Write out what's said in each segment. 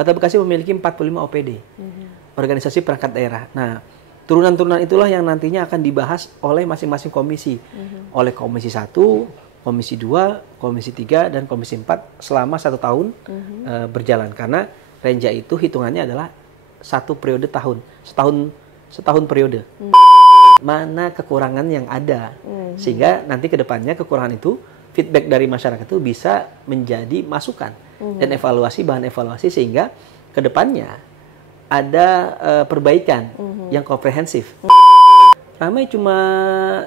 Kota Bekasi memiliki 45 OPD, organisasi perangkat daerah. Nah, turunan-turunan itulah yang nantinya akan dibahas oleh masing-masing komisi. Oleh Komisi 1, Komisi 2, Komisi 3, dan Komisi 4 selama 1 tahun berjalan. Karena Renja itu hitungannya adalah 1 periode tahun, setahun periode. Mana kekurangan yang ada, sehingga nanti ke depannya kekurangan itu, feedback dari masyarakat itu bisa menjadi masukan dan evaluasi, bahan evaluasi, sehingga ke depannya ada perbaikan yang komprehensif. Ramai cuma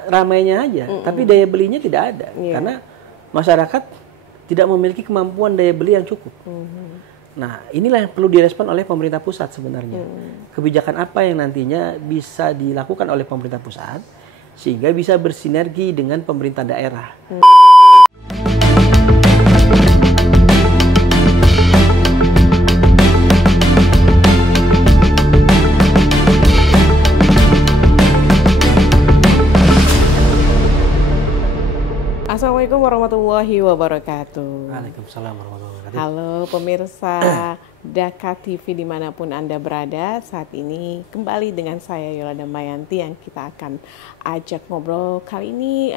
ramainya aja, tapi daya belinya tidak ada, karena masyarakat tidak memiliki kemampuan daya beli yang cukup. Nah, inilah yang perlu direspon oleh pemerintah pusat sebenarnya. Kebijakan apa yang nantinya bisa dilakukan oleh pemerintah pusat sehingga bisa bersinergi dengan pemerintah daerah. Assalamualaikum warahmatullahi wabarakatuh. Waalaikumsalam warahmatullahi wabarakatuh. Halo pemirsa Daka TV dimanapun Anda berada, saat ini kembali dengan saya Yolanda Mayanti yang kita akan ajak ngobrol. Kali ini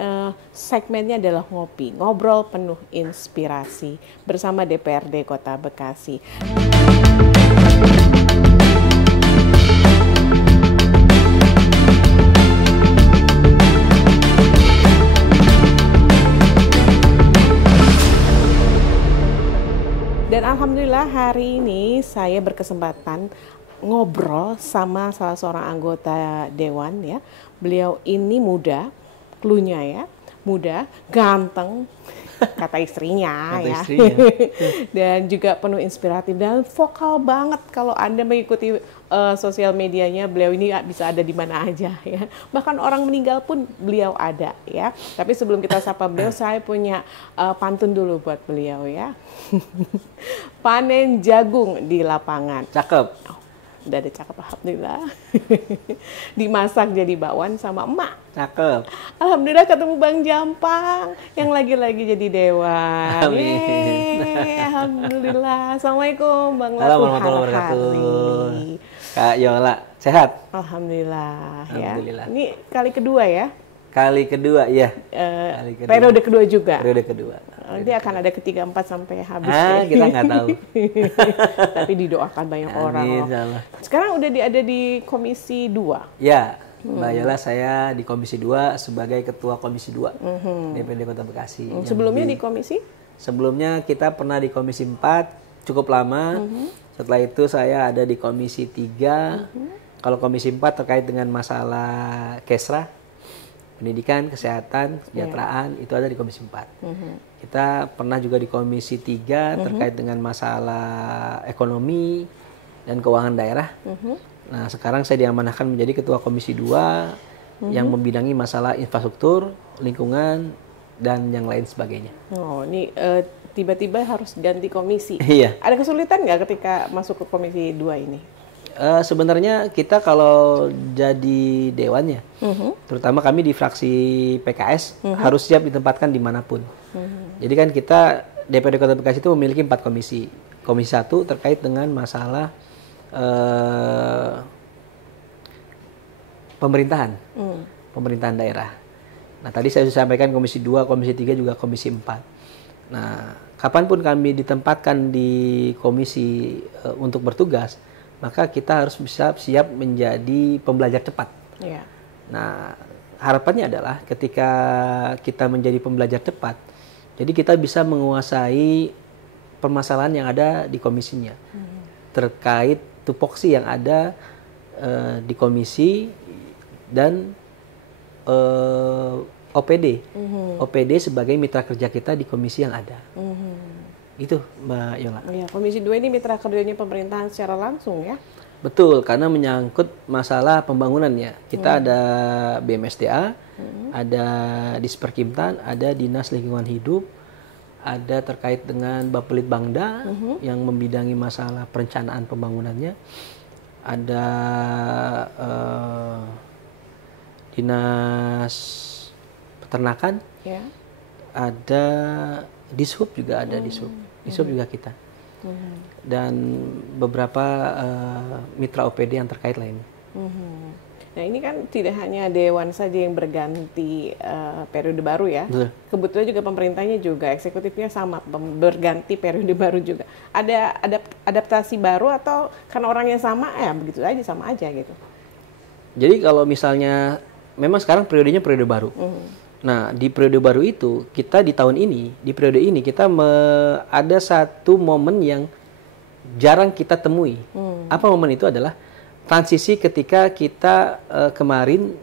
segmennya adalah ngopi, ngobrol penuh inspirasi bersama DPRD Kota Bekasi. Dan alhamdulillah hari ini saya berkesempatan ngobrol sama salah seorang anggota dewan ya. Beliau ini muda, klunya ya, muda, ganteng, kata istrinya ya. Dan juga penuh inspiratif dan vokal banget kalau Anda mengikuti sosial medianya. Beliau ini bisa ada di mana aja ya. Bahkan orang meninggal pun beliau ada ya. Tapi sebelum kita sapa beliau, saya punya pantun dulu buat beliau ya. Panen jagung di lapangan. Cakep. Udah ada cakep, alhamdulillah. Dimasak jadi bakwan sama emak. Cakep. Alhamdulillah ketemu Bang Jampang yang lagi-lagi jadi dewan. Amin. Alhamdulillah. Assalamualaikum Bang Latu. Warahmatullahi wabarakatuh. Kak Yola, sehat? Alhamdulillah. Alhamdulillah. Ya. Ini kali kedua ya? Kali kedua, ya. Periode kedua juga. Periode kedua. Nanti akan ada ketiga, 4 sampai habis. Kita nggak tahu. Tapi didoakan banyak orang. Insyaallah. Sekarang udah ada di Komisi 2. Ya, Mbak Yola, saya di Komisi 2 sebagai Ketua Komisi 2 DPRD Kota Bekasi. Sebelumnya di Komisi? Sebelumnya kita pernah di Komisi 4, cukup lama. Setelah itu saya ada di Komisi 3. Kalau Komisi 4 terkait dengan masalah Kesra, pendidikan, kesehatan, kesejahteraan, itu ada di Komisi 4. Kita pernah juga di Komisi 3 terkait dengan masalah ekonomi dan keuangan daerah. Nah, sekarang saya diamanahkan menjadi Ketua Komisi 2 yang membidangi masalah infrastruktur, lingkungan, dan yang lain sebagainya. Oh, ini tiba-tiba harus ganti komisi. Iya. Ada kesulitan nggak ketika masuk ke Komisi 2 ini? Sebenarnya kita kalau jadi dewannya, terutama kami di fraksi PKS, harus siap ditempatkan dimanapun. Jadi kan kita DPRD Kota Bekasi itu memiliki 4 komisi. Komisi 1 terkait dengan masalah pemerintahan, pemerintahan daerah. Nah, tadi saya sudah sampaikan Komisi 2, Komisi 3, juga Komisi 4. Nah, kapanpun kami ditempatkan di komisi untuk bertugas, maka kita harus bisa siap menjadi pembelajar cepat. Yeah. Nah, harapannya adalah ketika kita menjadi pembelajar cepat, jadi kita bisa menguasai permasalahan yang ada di komisinya, terkait tupoksi yang ada di komisi dan OPD. OPD sebagai mitra kerja kita di komisi yang ada. Itu Mbak Yola. Ya, Komisi 2 ini mitra kerjanya pemerintahan secara langsung ya? Betul, karena menyangkut masalah pembangunan ya. Kita ada BMSDA, ada Disperkimtan, ada Dinas Lingkungan Hidup, ada terkait dengan Bapelitbangda yang membidangi masalah perencanaan pembangunannya, ada Dinas Peternakan, ada Dishub juga ada Dishub juga kita. dan beberapa mitra OPD yang terkait lainnya. Nah ini kan tidak hanya Dewan saja yang berganti periode baru ya. Betul. Kebetulan juga pemerintahnya juga, eksekutifnya sama, berganti periode baru juga. Ada adaptasi baru atau karena orangnya sama, ya begitu aja, sama aja gitu. Jadi kalau misalnya, memang sekarang periodenya periode baru. Nah di periode baru itu, kita di tahun ini, di periode ini kita ada satu momen yang jarang kita temui. Apa momen itu adalah transisi ketika kita kemarin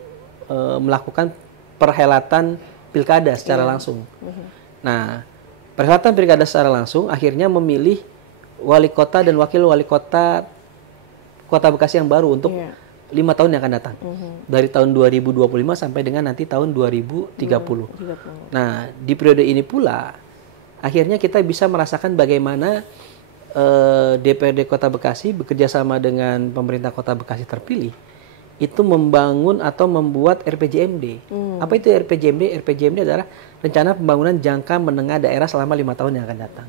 melakukan perhelatan pilkada secara langsung. Nah, perhelatan pilkada secara langsung akhirnya memilih wali kota dan wakil wali kota Kota Bekasi yang baru untuk 5 tahun yang akan datang. Dari tahun 2025 sampai dengan nanti tahun 2030. Nah, di periode ini pula akhirnya kita bisa merasakan bagaimana DPRD Kota Bekasi bekerja sama dengan pemerintah Kota Bekasi terpilih itu membangun atau membuat RPJMD. Apa itu RPJMD? RPJMD adalah rencana pembangunan jangka menengah daerah selama 5 tahun yang akan datang.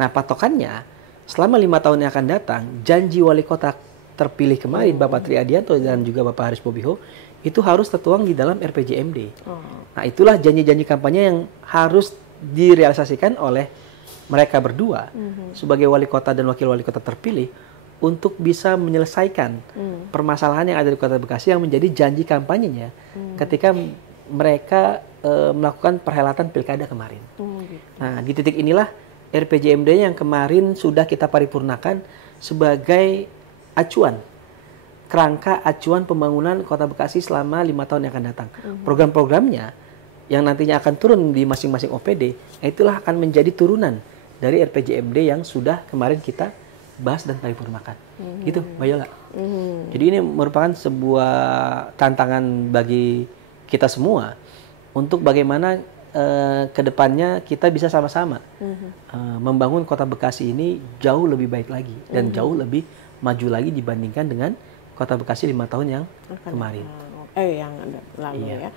Nah, patokannya selama 5 tahun yang akan datang, janji wali kota terpilih kemarin Bapak Tri Adianto dan juga Bapak Haris Bobiho itu harus tertuang di dalam RPJMD. Nah, itulah janji-janji kampanye yang harus direalisasikan oleh mereka berdua sebagai wali kota dan wakil wali kota terpilih untuk bisa menyelesaikan permasalahan yang ada di Kota Bekasi yang menjadi janji kampanyenya ketika mereka melakukan perhelatan pilkada kemarin. Nah, di titik inilah RPJMD yang kemarin sudah kita paripurnakan sebagai acuan, kerangka acuan pembangunan Kota Bekasi selama 5 tahun yang akan datang. Program-programnya yang nantinya akan turun di masing-masing OPD, itulah akan menjadi turunan dari RPJMD yang sudah kemarin kita bahas dan paripurnakan. Gitu, Mbak Yola. Jadi ini merupakan sebuah tantangan bagi kita semua untuk bagaimana ke depannya kita bisa sama-sama membangun Kota Bekasi ini jauh lebih baik lagi dan jauh lebih maju lagi dibandingkan dengan Kota Bekasi 5 tahun yang kemarin. Yang lalu ya.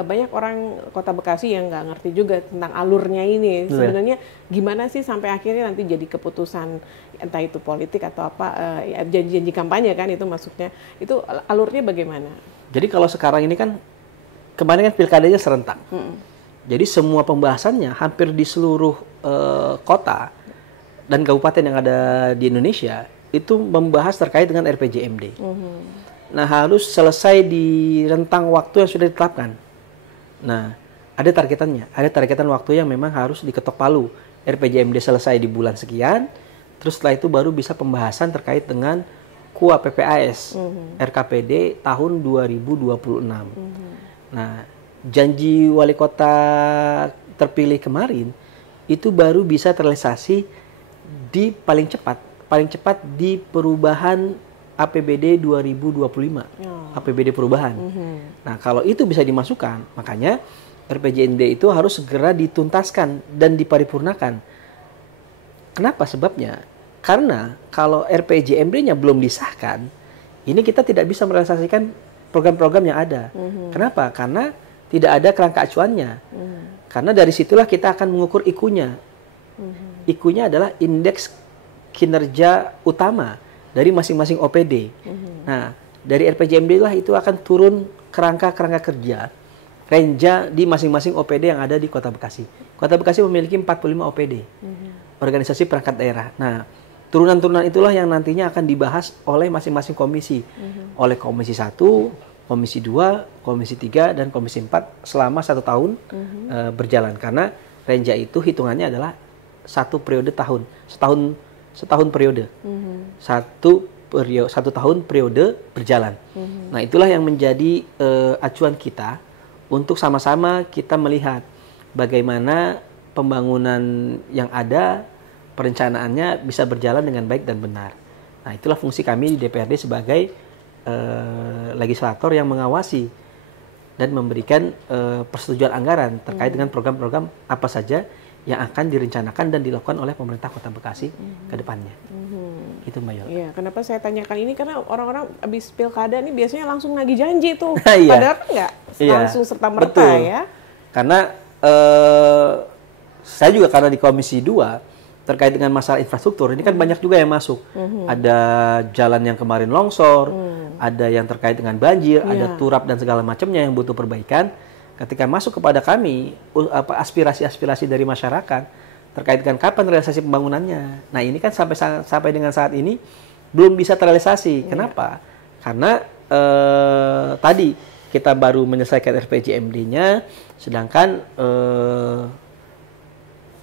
Banyak orang Kota Bekasi yang nggak ngerti juga tentang alurnya ini. Sebenarnya gimana sih sampai akhirnya nanti jadi keputusan entah itu politik atau apa, janji-janji kampanye kan itu maksudnya. Itu alurnya bagaimana? Jadi kalau sekarang ini kan kemarin kan pilkadanya serentak. Jadi semua pembahasannya hampir di seluruh kota dan kabupaten yang ada di Indonesia itu membahas terkait dengan RPJMD. Nah, harus selesai di rentang waktu yang sudah ditetapkan. Nah, ada targetannya. Ada targetan waktu yang memang harus diketok palu. RPJMD selesai di bulan sekian, terus setelah itu baru bisa pembahasan terkait dengan KUA PPAS, RKPD tahun 2026. Nah, janji wali kota terpilih kemarin, itu baru bisa terrealisasi di paling cepat di perubahan APBD 2025, APBD perubahan. Nah, kalau itu bisa dimasukkan, makanya RPJMD itu harus segera dituntaskan dan diparipurnakan. Kenapa sebabnya? Karena kalau RPJMD-nya belum disahkan, ini kita tidak bisa merealisasikan program-program yang ada. Kenapa? Karena tidak ada kerangka acuannya. Karena dari situlah kita akan mengukur IKU-nya. IKU-nya adalah indeks kinerja utama dari masing-masing OPD. Nah, dari RPJMD lah itu akan turun kerangka-kerangka kerja, renja di masing-masing OPD yang ada di Kota Bekasi. Kota Bekasi memiliki 45 OPD, organisasi perangkat daerah. Nah, turunan-turunan itulah yang nantinya akan dibahas oleh masing-masing komisi. Oleh Komisi 1, Komisi 2, Komisi 3, dan Komisi 4 selama 1 tahun berjalan. Karena renja itu hitungannya adalah satu periode tahun, setahun periode, satu tahun periode berjalan. Nah, itulah yang menjadi acuan kita untuk sama-sama kita melihat bagaimana pembangunan yang ada, perencanaannya bisa berjalan dengan baik dan benar. Nah, itulah fungsi kami di DPRD sebagai legislator yang mengawasi dan memberikan persetujuan anggaran terkait dengan program-program apa saja yang akan direncanakan dan dilakukan oleh pemerintah Kota Bekasi ke depannya. Gitu, Mbak Yola. Iya, kenapa saya tanyakan ini? Karena orang-orang habis pilkada ini biasanya langsung nagih janji tuh. Padahal kan nggak langsung serta-merta ya. Karena saya juga karena di Komisi 2, terkait dengan masalah infrastruktur, ini kan banyak juga yang masuk. Ada jalan yang kemarin longsor, ada yang terkait dengan banjir, ada turap dan segala macamnya yang butuh perbaikan. Ketika masuk kepada kami, aspirasi-aspirasi dari masyarakat terkait dengan kapan realisasi pembangunannya. Nah ini kan sampai dengan saat ini belum bisa terrealisasi. Kenapa? Karena tadi kita baru menyelesaikan RPJMD-nya, sedangkan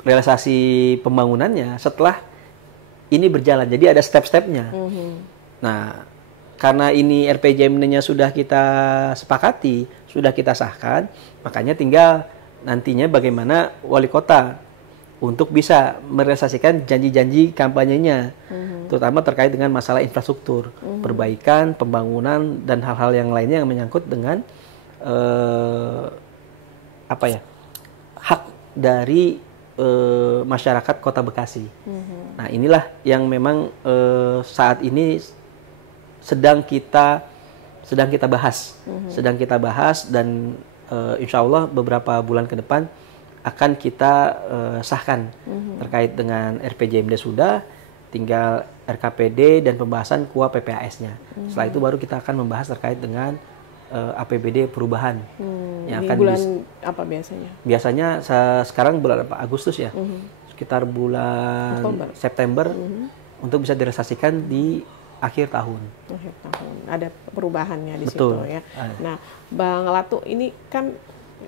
realisasi pembangunannya setelah ini berjalan. Jadi ada step-stepnya. Nah, karena ini RPJMD-nya sudah kita sepakati, sudah kita sahkan, makanya tinggal nantinya bagaimana wali kota untuk bisa merealisasikan janji-janji kampanyenya, terutama terkait dengan masalah infrastruktur, perbaikan, pembangunan, dan hal-hal yang lainnya yang menyangkut dengan hak dari masyarakat Kota Bekasi. Nah, inilah yang memang saat ini sedang kita bahas dan insya Allah beberapa bulan ke depan akan kita sahkan terkait dengan RPJMD sudah, tinggal RKPD dan pembahasan KUA PPAS-nya. Setelah itu baru kita akan membahas terkait dengan APBD perubahan yang di akan bulan apa biasanya? Biasanya sekarang bulan Agustus ya, sekitar bulan Oktober. September untuk bisa direalisasikan di akhir tahun. Akhir tahun. Ada perubahannya di Betul. situ ya. Nah, Bang Latu ini kan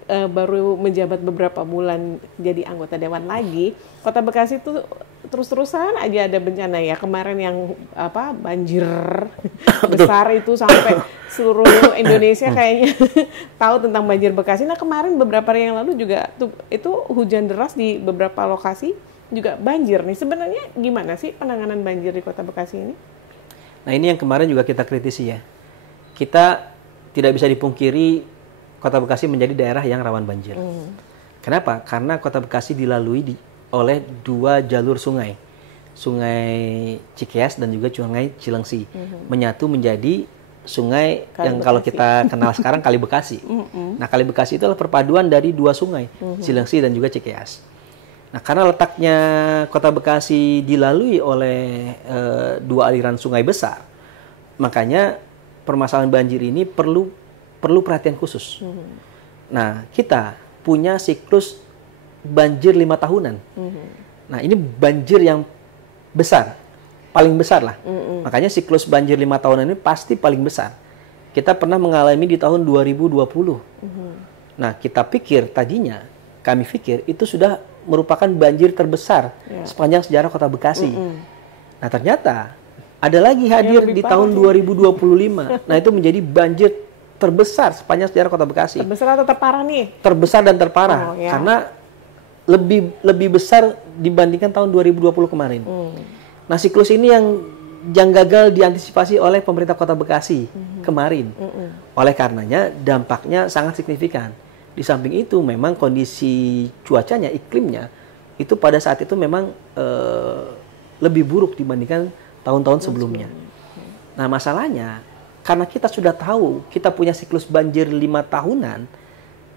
baru menjabat beberapa bulan jadi anggota dewan lagi. Kota Bekasi itu terus-terusan aja ada bencana ya. Kemarin yang banjir besar itu sampai seluruh Indonesia kayaknya tahu tentang banjir Bekasi. Nah, kemarin beberapa hari yang lalu juga itu hujan deras di beberapa lokasi juga banjir nih. Sebenarnya gimana sih penanganan banjir di Kota Bekasi ini? Nah, ini yang kemarin juga kita kritisi ya. Kita tidak bisa dipungkiri Kota Bekasi menjadi daerah yang rawan banjir. Kenapa? Karena Kota Bekasi dilalui oleh dua jalur sungai. Sungai Cikeas dan juga Sungai Cilengsi. Menyatu menjadi sungai yang kalau kita kenal sekarang Kali Bekasi. Nah, Kali Bekasi itu adalah perpaduan dari dua sungai, Cilengsi dan juga Cikeas. Nah, karena letaknya Kota Bekasi dilalui oleh dua aliran sungai besar, makanya permasalahan banjir ini perlu perhatian khusus. Nah, kita punya siklus banjir 5 tahunan. Nah, ini banjir yang besar, paling besar lah. Makanya siklus banjir 5 tahunan ini pasti paling besar. Kita pernah mengalami di tahun 2020. Nah, kami pikir itu sudah merupakan banjir terbesar sepanjang sejarah Kota Bekasi. Nah, ternyata ada lagi hadir di tahun 2025. Nah, itu menjadi banjir terbesar sepanjang sejarah Kota Bekasi. Terbesar atau terparah nih? Terbesar dan terparah, karena lebih besar dibandingkan tahun 2020 kemarin. Nah, siklus ini yang gagal diantisipasi oleh pemerintah Kota Bekasi kemarin. Oleh karenanya dampaknya sangat signifikan. Di samping itu memang kondisi cuacanya, iklimnya itu pada saat itu memang lebih buruk dibandingkan tahun-tahun sebelumnya. Nah, masalahnya karena kita sudah tahu kita punya siklus banjir 5 tahunan,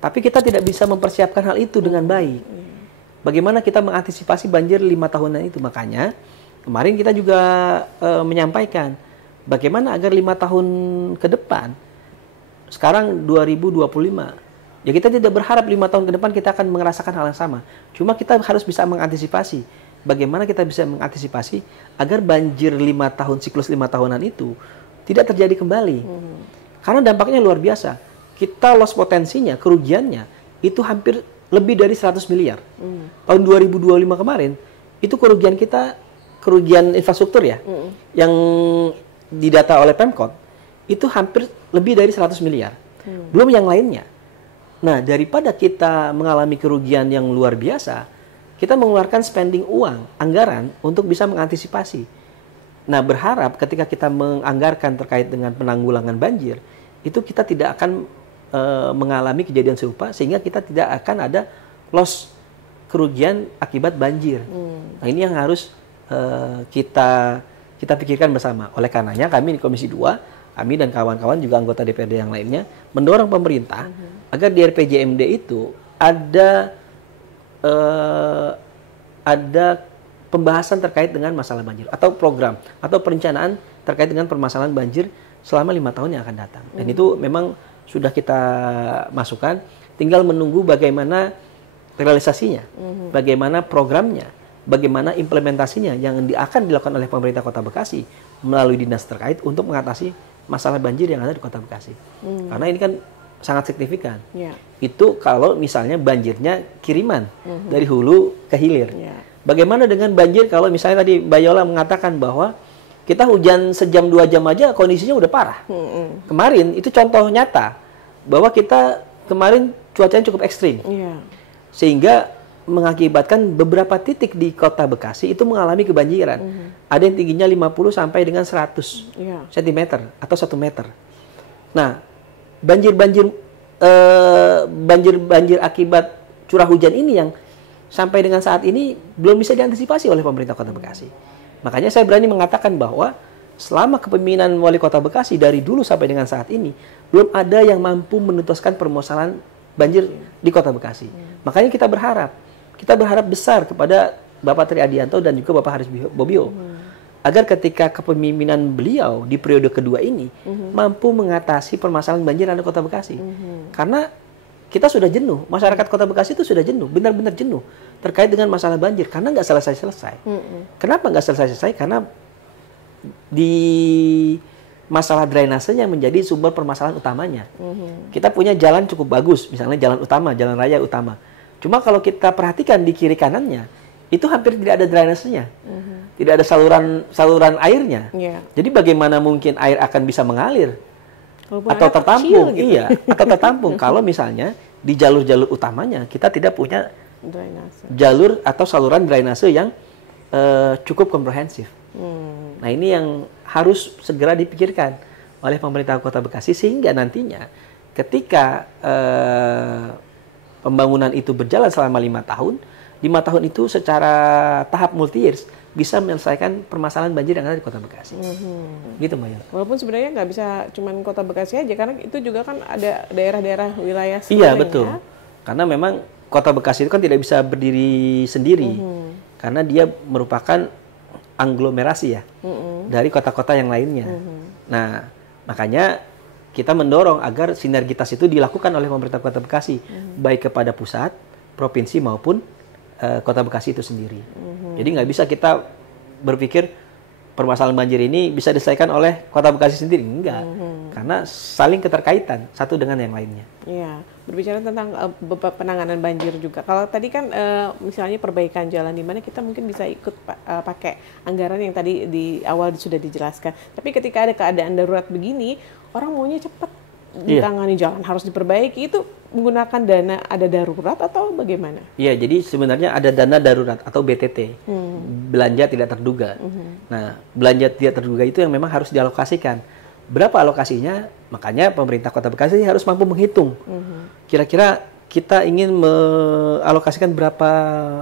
tapi kita tidak bisa mempersiapkan hal itu dengan baik. Bagaimana kita mengantisipasi banjir 5 tahunan itu? Makanya kemarin kita juga menyampaikan bagaimana agar 5 tahun ke depan, sekarang 2025, ya kita tidak berharap 5 tahun ke depan kita akan merasakan hal yang sama. Cuma kita harus bisa mengantisipasi. Bagaimana kita bisa mengantisipasi agar banjir 5 tahun, siklus 5 tahunan itu tidak terjadi kembali. Karena dampaknya luar biasa. Kita loss potensinya, kerugiannya, itu hampir lebih dari 100 miliar. Tahun 2025 kemarin, itu kerugian kita, kerugian infrastruktur ya, yang didata oleh Pemkot, itu hampir lebih dari 100 miliar. Belum yang lainnya. Nah, daripada kita mengalami kerugian yang luar biasa, kita mengeluarkan spending uang, anggaran, untuk bisa mengantisipasi. Nah, berharap ketika kita menganggarkan terkait dengan penanggulangan banjir, itu kita tidak akan mengalami kejadian serupa, sehingga kita tidak akan ada loss, kerugian akibat banjir. Nah, ini yang harus kita pikirkan bersama. Oleh karenanya kami di Komisi 2, kami dan kawan-kawan juga anggota DPRD yang lainnya, mendorong pemerintah agar di RPJMD itu ada pembahasan terkait dengan masalah banjir atau program atau perencanaan terkait dengan permasalahan banjir selama 5 tahun yang akan datang. Dan itu memang sudah kita masukkan, tinggal menunggu bagaimana realisasinya, bagaimana programnya, bagaimana implementasinya yang akan dilakukan oleh pemerintah Kota Bekasi melalui dinas terkait untuk mengatasi masalah banjir yang ada di Kota Bekasi. Karena ini kan sangat signifikan. Itu kalau misalnya banjirnya kiriman dari hulu ke hilir. Bagaimana dengan banjir kalau misalnya tadi Mbak Yola mengatakan bahwa kita hujan sejam 2 jam aja kondisinya udah parah. Kemarin itu contoh nyata bahwa kita kemarin cuacanya cukup ekstrim. Sehingga mengakibatkan beberapa titik di Kota Bekasi itu mengalami kebanjiran. Ada yang tingginya 50 sampai dengan 100 cm atau 1 meter. Nah, banjir akibat curah hujan ini yang sampai dengan saat ini belum bisa diantisipasi oleh pemerintah Kota Bekasi. Makanya saya berani mengatakan bahwa selama kepemimpinan Wali Kota Bekasi dari dulu sampai dengan saat ini belum ada yang mampu menuntaskan permasalahan banjir di Kota Bekasi. Makanya kita berharap besar kepada Bapak Tri Adianto dan juga Bapak Haris Bobio agar ketika kepemimpinan beliau di periode kedua ini mampu mengatasi permasalahan banjir di Kota Bekasi. Karena kita sudah jenuh, masyarakat Kota Bekasi itu sudah jenuh, benar-benar jenuh terkait dengan masalah banjir karena nggak selesai-selesai. Kenapa nggak selesai-selesai? Karena di masalah drainasenya menjadi sumber permasalahan utamanya. Kita punya jalan cukup bagus, misalnya jalan utama, jalan raya utama. Cuma kalau kita perhatikan di kiri kanannya, itu hampir tidak ada drainasenya, tidak ada saluran airnya. Jadi bagaimana mungkin air akan bisa mengalir? Atau tertampung, gitu. Atau tertampung kalau misalnya di jalur-jalur utamanya kita tidak punya jalur atau saluran drainase yang cukup komprehensif. Nah ini yang harus segera dipikirkan oleh pemerintah Kota Bekasi sehingga nantinya ketika pembangunan itu berjalan selama 5 tahun, 5 tahun itu secara tahap multi-years bisa menyelesaikan permasalahan banjir yang ada di Kota Bekasi. Gitu Mbak Yola. Walaupun sebenarnya nggak bisa cuma Kota Bekasi aja, karena itu juga kan ada daerah-daerah wilayah Iya, betul. Ya? Karena memang Kota Bekasi itu kan tidak bisa berdiri sendiri. Karena dia merupakan aglomerasi ya, dari kota-kota yang lainnya. Nah, makanya kita mendorong agar sinergitas itu dilakukan oleh pemerintah Kota Bekasi, baik kepada pusat, provinsi maupun Kota Bekasi itu sendiri. Jadi nggak bisa kita berpikir permasalahan banjir ini bisa diselesaikan oleh Kota Bekasi sendiri. Enggak. Karena saling keterkaitan satu dengan yang lainnya. Iya. Berbicara tentang penanganan banjir juga. Kalau tadi kan misalnya perbaikan jalan di mana kita mungkin bisa ikut pakai anggaran yang tadi di awal sudah dijelaskan. Tapi ketika ada keadaan darurat begini, orang maunya cepat ditangani, jalan harus diperbaiki, itu menggunakan dana ada darurat atau bagaimana? Iya, jadi sebenarnya ada dana darurat atau BTT, belanja tidak terduga. Nah, belanja tidak terduga itu yang memang harus dialokasikan. Berapa alokasinya? Makanya pemerintah Kota Bekasi harus mampu menghitung. Kira-kira kita ingin mengalokasikan berapa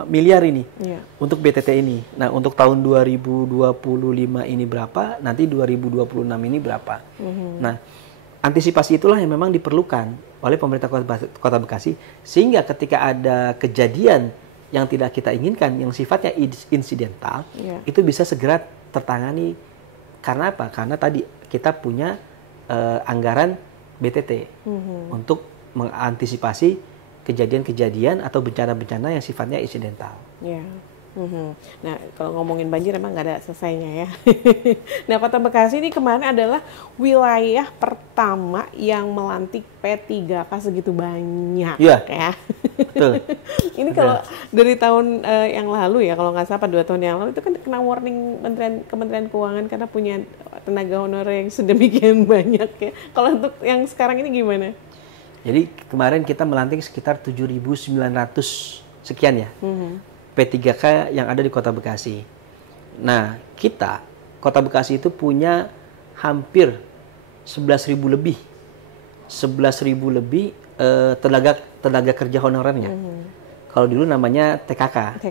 miliar ini untuk BTT ini. Nah, untuk tahun 2025 ini berapa, nanti 2026 ini berapa. Nah, antisipasi itulah yang memang diperlukan oleh pemerintah Kota Bekasi sehingga ketika ada kejadian yang tidak kita inginkan yang sifatnya insidental itu bisa segera tertangani. Karena apa? Karena tadi kita punya anggaran BTT untuk mengantisipasi kejadian-kejadian atau bencana-bencana yang sifatnya insidental. Nah, kalau ngomongin banjir emang nggak ada selesainya ya. Nah, Kota Bekasi ini kemarin adalah wilayah pertama yang melantik P3K segitu banyak ya. Betul. Ini kalau dari tahun yang lalu ya, kalau nggak salah 2 tahun yang lalu itu kan kena warning Kementerian Keuangan karena punya tenaga honorer yang sedemikian banyak ya. Kalau untuk yang sekarang ini gimana? Jadi kemarin kita melantik sekitar 7.900 sekian ya. P3K yang ada di Kota Bekasi. Nah, Kota Bekasi itu punya hampir 11.000 lebih. 11.000 lebih tenaga kerja honorernya. Kalau dulu namanya TKK.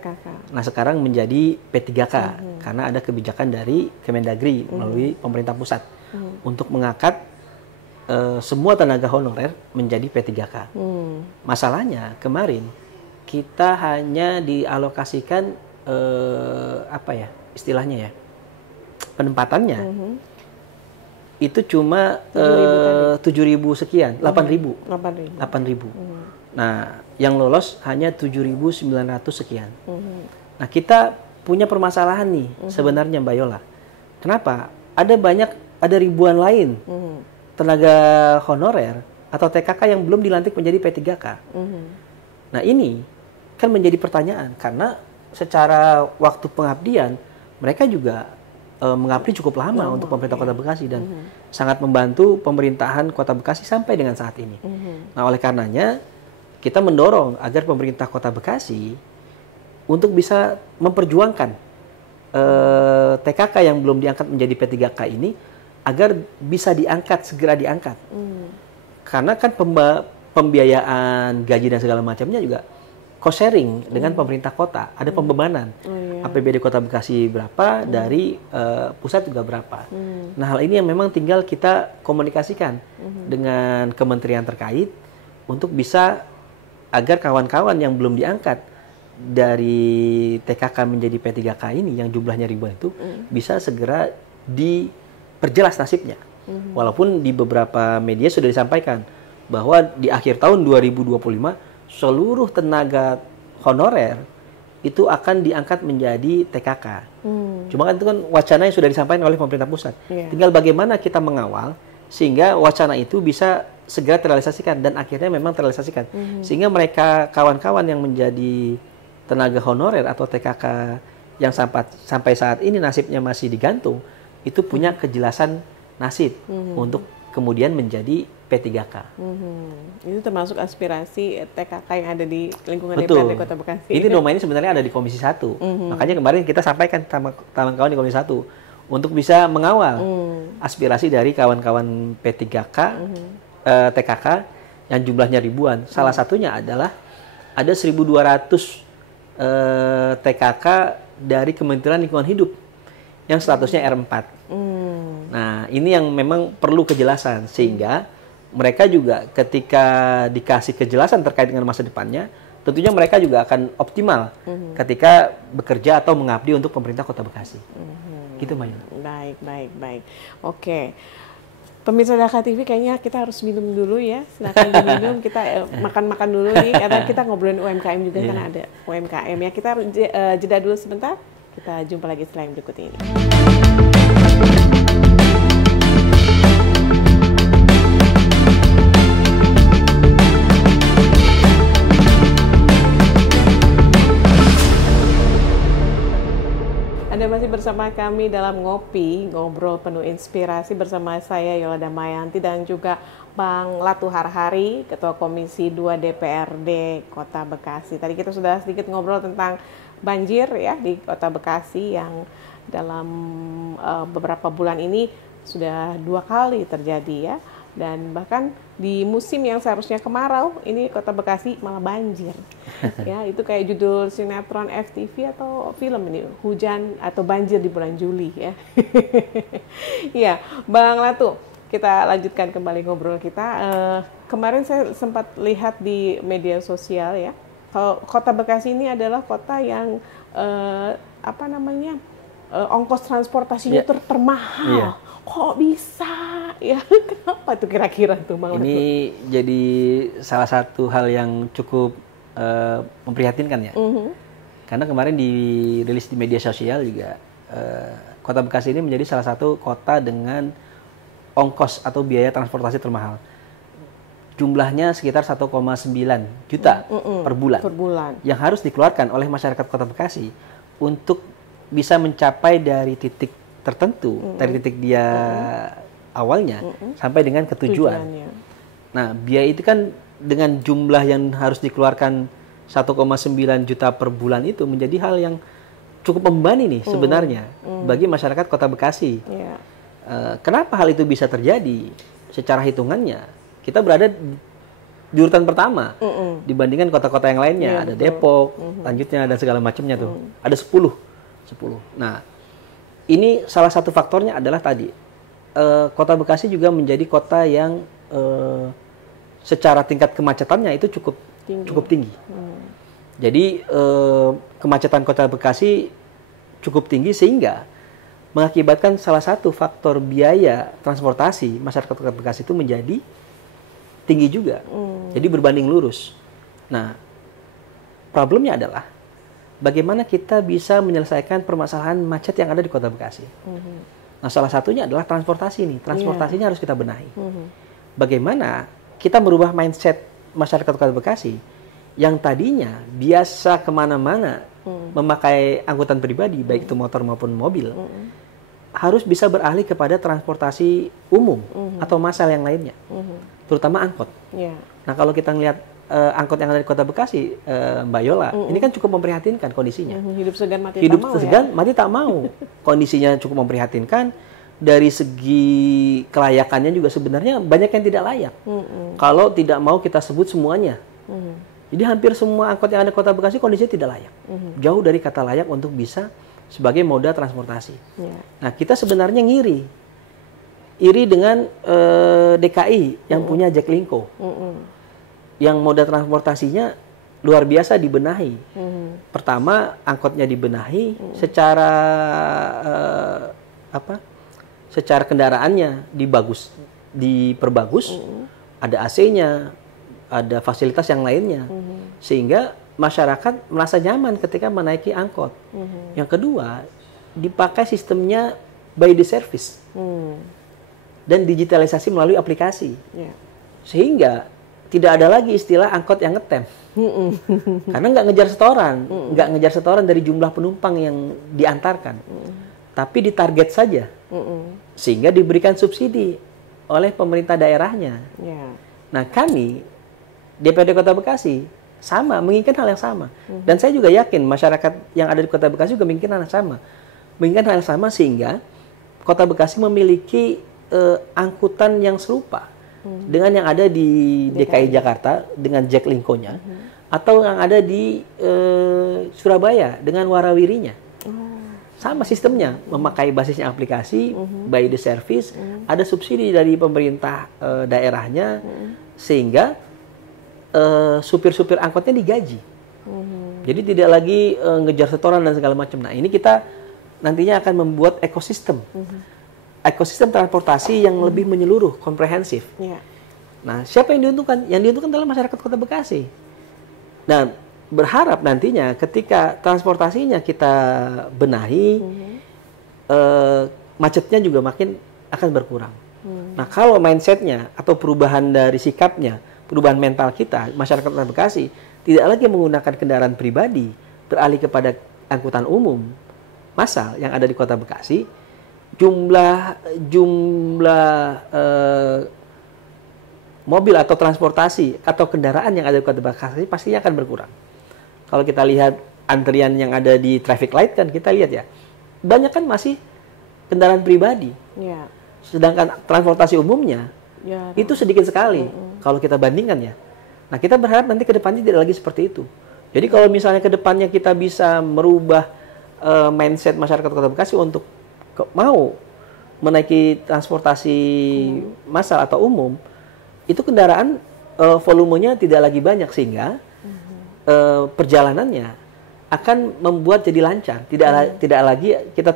Nah, sekarang menjadi P3K karena ada kebijakan dari Kemendagri melalui pemerintah pusat untuk mengangkat semua tenaga honorer menjadi P3K. Masalahnya kemarin kita hanya dialokasikan apa ya istilahnya ya, penempatannya itu cuma 7.000 sekian, 8.000. 8.000. Nah, yang lolos hanya 7.900 sekian. Nah, kita punya permasalahan nih sebenarnya Mbak Yola. Kenapa? Ada ribuan lain tenaga honorer atau TKK yang belum dilantik menjadi P3K. Nah, ini kan menjadi pertanyaan karena secara waktu pengabdian mereka juga mengabdi cukup lama untuk pemerintah Kota Bekasi dan sangat membantu pemerintahan Kota Bekasi sampai dengan saat ini. Nah, oleh karenanya kita mendorong agar pemerintah Kota Bekasi untuk bisa memperjuangkan TKK yang belum diangkat menjadi P3K ini agar bisa diangkat, segera diangkat. Karena kan pembiayaan gaji dan segala macamnya juga cost sharing dengan pemerintah kota, ada pembebanan. APBD Kota Bekasi berapa, dari pusat juga berapa. Nah, hal ini yang memang tinggal kita komunikasikan dengan kementerian terkait untuk bisa agar kawan-kawan yang belum diangkat dari TKK menjadi P3K ini yang jumlahnya ribuan itu bisa segera diperjelas nasibnya. Walaupun di beberapa media sudah disampaikan bahwa di akhir tahun 2025 seluruh tenaga honorer itu akan diangkat menjadi TKK. Cuma kan itu kan wacana yang sudah disampaikan oleh pemerintah pusat. Tinggal bagaimana kita mengawal sehingga wacana itu bisa segera terrealisasikan dan akhirnya memang terrealisasikan. Sehingga mereka kawan-kawan yang menjadi tenaga honorer atau TKK yang sampai saat ini nasibnya masih digantung itu punya kejelasan nasib untuk kemudian menjadi P3K. Itu termasuk aspirasi TKK yang ada di lingkungan Betul. DPRD Kota Bekasi. Ini nomor ini sebenarnya ada di Komisi 1. Makanya kemarin kita sampaikan sama kawan-kawan di Komisi 1 untuk bisa mengawal aspirasi dari kawan-kawan P3K, TKK yang jumlahnya ribuan. Salah satunya adalah ada 1.200 TKK dari Kementerian Lingkungan Hidup yang statusnya R4. Nah, ini yang memang perlu kejelasan sehingga mereka juga ketika dikasih kejelasan terkait dengan masa depannya, tentunya mereka juga akan optimal ketika bekerja atau mengabdi untuk pemerintah Kota Bekasi. Gitu, Maya. Baik. Oke. Pemirsa Daka TV kayaknya kita harus minum dulu ya. Silakan diminum, kita makan-makan dulu nih karena kita ngobrolin UMKM juga kan ada UMKM ya. Kita jeda dulu sebentar. Kita jumpa lagi setelah yang berikut ini. Anda masih bersama kami dalam ngobrol penuh inspirasi bersama saya Yola Damayanti dan juga Bang Latu Harhari, Ketua Komisi 2 DPRD Kota Bekasi. Tadi kita sudah sedikit ngobrol tentang banjir ya di Kota Bekasi yang dalam beberapa bulan ini sudah 2 kali terjadi ya. Dan bahkan di musim yang seharusnya kemarau, ini Kota Bekasi malah banjir. Ya, itu kayak judul sinetron FTV atau film ini, hujan atau banjir di bulan Juli ya. Ya, Bang Latu, kita lanjutkan kembali ngobrol kita. Kemarin saya sempat lihat di media sosial ya, Kota Bekasi ini adalah kota yang ongkos transportasinya termahal. Yeah. Kok bisa ya? Kenapa tuh kira-kira tuh Bang Latu? Ini jadi salah satu hal yang cukup memprihatinkan ya. Karena kemarin dirilis di media sosial juga Kota Bekasi ini menjadi salah satu kota dengan ongkos atau biaya transportasi termahal. Jumlahnya sekitar 1,9 juta per bulan yang harus dikeluarkan oleh masyarakat Kota Bekasi untuk bisa mencapai dari titik tertentu, dari titik dia awalnya sampai dengan ketujuan. Nah, biaya itu kan dengan jumlah yang harus dikeluarkan 1,9 juta per bulan itu menjadi hal yang cukup membebani nih sebenarnya bagi masyarakat Kota Bekasi. Kenapa hal itu bisa terjadi? Secara hitungannya, kita berada di urutan pertama dibandingkan kota-kota yang lainnya. Ada Depok, lanjutnya dan segala macamnya tuh. Ada 10. Nah, ini salah satu faktornya adalah tadi Kota Bekasi juga menjadi kota yang secara tingkat kemacetannya itu cukup tinggi. Jadi kemacetan Kota Bekasi cukup tinggi sehingga mengakibatkan salah satu faktor biaya transportasi masyarakat Kota Bekasi itu menjadi tinggi juga. Jadi berbanding lurus. Nah, problemnya adalah bagaimana kita bisa menyelesaikan permasalahan macet yang ada di Kota Bekasi. Nah, salah satunya adalah transportasi nih. Transportasinya harus kita benahi. Bagaimana kita merubah mindset masyarakat Kota Bekasi yang tadinya biasa kemana-mana memakai angkutan pribadi, baik itu motor maupun mobil, harus bisa beralih kepada transportasi umum atau massal yang lainnya, terutama angkot. Nah, kalau kita ngelihat angkot yang ada di Kota Bekasi, Mbak Yola, ini kan cukup memprihatinkan kondisinya. Hidup segan mati Hidup tak mau segan ya? mati tak mau. Kondisinya cukup memprihatinkan. Dari segi kelayakannya juga sebenarnya banyak yang tidak layak. Kalau tidak mau kita sebut semuanya. Jadi hampir semua angkot yang ada di Kota Bekasi kondisinya tidak layak. Jauh dari kata layak untuk bisa sebagai moda transportasi. Nah, kita sebenarnya ngiri. Iri dengan DKI yang punya Jaklingko. Yang moda transportasinya luar biasa dibenahi. Pertama, angkotnya dibenahi secara secara kendaraannya diperbagus. Ada AC-nya, ada fasilitas yang lainnya, sehingga masyarakat merasa nyaman ketika menaiki angkot. Yang kedua, dipakai sistemnya by the service dan digitalisasi melalui aplikasi, sehingga tidak ada lagi istilah angkot yang ngetem, karena nggak ngejar setoran dari jumlah penumpang yang diantarkan, tapi ditarget saja, sehingga diberikan subsidi oleh pemerintah daerahnya. Nah, kami DPRD Kota Bekasi sama menginginkan hal yang sama, dan saya juga yakin masyarakat yang ada di Kota Bekasi juga menginginkan hal yang sama, sehingga Kota Bekasi memiliki angkutan yang serupa dengan yang ada di DKI Jakarta dengan Jaklingko-nya, atau yang ada di Surabaya dengan Warawirinya. Sama sistemnya, memakai basisnya aplikasi by the service, ada subsidi dari pemerintah daerahnya, sehingga supir-supir angkotnya digaji. Jadi tidak lagi ngejar setoran dan segala macam. Nah, ini kita nantinya akan membuat ekosistem transportasi yang lebih menyeluruh, komprehensif. Nah, siapa yang diuntungkan? Yang diuntungkan adalah masyarakat Kota Bekasi. Nah, berharap nantinya ketika transportasinya kita benahi, macetnya juga makin akan berkurang. Nah, kalau mindsetnya atau perubahan dari sikapnya, perubahan mental kita, masyarakat Kota Bekasi tidak lagi menggunakan kendaraan pribadi, beralih kepada angkutan umum massal yang ada di Kota Bekasi, jumlah mobil atau transportasi atau kendaraan yang ada di Kota Bekasi pastinya akan berkurang. Kalau kita lihat antrian yang ada di traffic light kan, kita lihat ya, banyak kan masih kendaraan pribadi. Sedangkan transportasi umumnya itu sedikit sekali kalau kita bandingkan ya. Nah, kita berharap nanti ke depannya tidak lagi seperti itu. Jadi kalau misalnya ke depannya kita bisa merubah mindset masyarakat Kota Bekasi untuk mau menaiki transportasi massal atau umum, itu kendaraan volumenya tidak lagi banyak, sehingga perjalanannya akan membuat jadi lancar. Tidak lagi kita